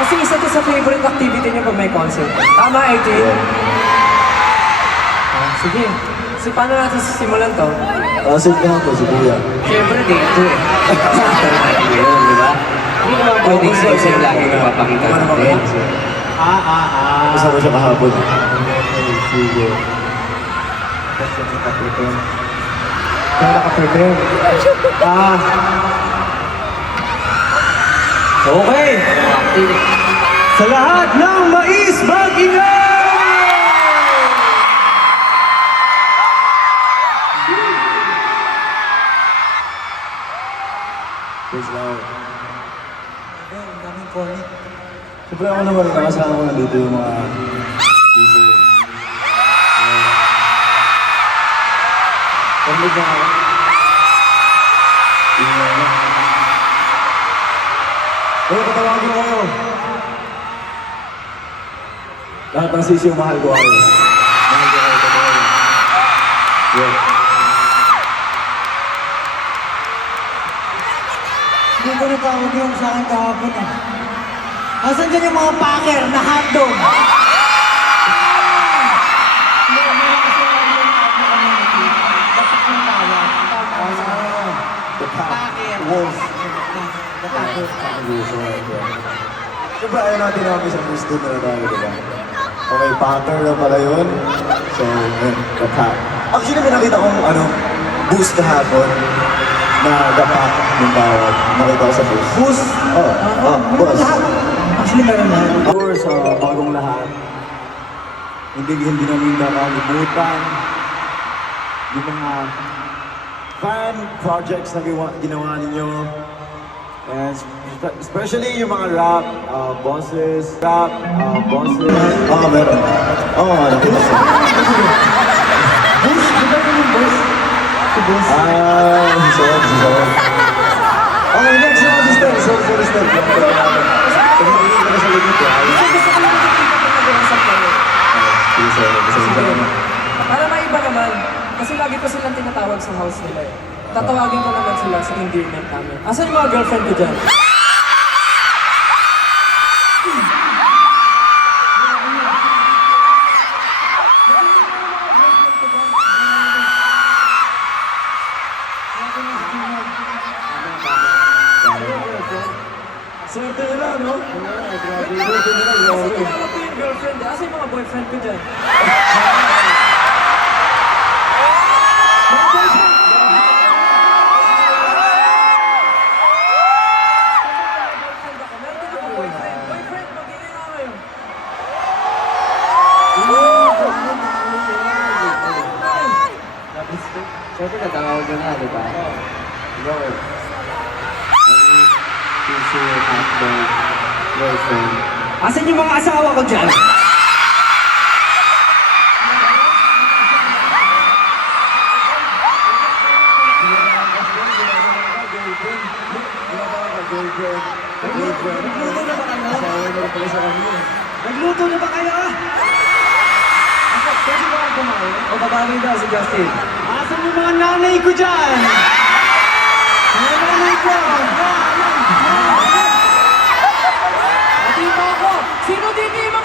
Kasi isa to sa favorite activity niya pag may concert. Tama, AJ? Sige. So, paano natin sisimulan to? Sige nga po, si Kuya. Siyempre, day 2 eh. After natin ngayon, di ba? Hindi naman pwedeng sa'yo lagi na mapakita natin. Kasama siya kahapon. Sige. Kaya naka-prepare. Okay! Sa lahat ng mais, mag-ingay! Praise Lord. Ang daming corny. Siyempre ako naman, nakasama ko nandito yung mga sisi. Pamig na ako. Ingay na. Pero patawagin ko kayo. Lahat ng sisi yung mahal ko kayo. Mahal ko kayo, totoo. Yeah. Hindi ko natawag yung sa akin kahapon eh. Asan dyan yung mga packer na hotdog? Wolf. Siyempre ayaw natin na misunderstood na tayo, diba? Okay, packer na pala yun. So, yun, the pack. Actually, may nakita kong, boost kahapon na the pack yung tawag. Nakita ko sa boost. Boost? Oo, boss. Actually, meron na. Of course, bagong lahat. Hindi namin kakalimutan yung mga fan projects na ginawa ninyo. And especially yung mga rap bosses. Oo, meron. Oo, nakita ko. Boss? Di ba yung boss? Si boss? Si Sob. Okay, next yung assistant. Sorry, step. Tumingin ka na sa likod. Gusto ko lang nakikita ko nag-uusap kayo. Para maiba naman. Kasi lagi ko silang tinatawag sa house nila eh. Tatawagin ko naman sila sa endearment namin. Asan yung mga girlfriend ko dyan? Swerte nila, no? Kasi tinawag ko yung girlfriend eh. Asan yung mga boyfriend ko dyan? Siyempre natawag ko na, di ba? Diba? Puso, hotdog, girlfriend. Asan yung mga asawa ko dyan? Nagluto na ba kayo? Pwede ba ang kumain? O babawin daw si Justin? Asan yung mga nanay ko dyan? Mga nanay ko! Dito ako! Sino dito yung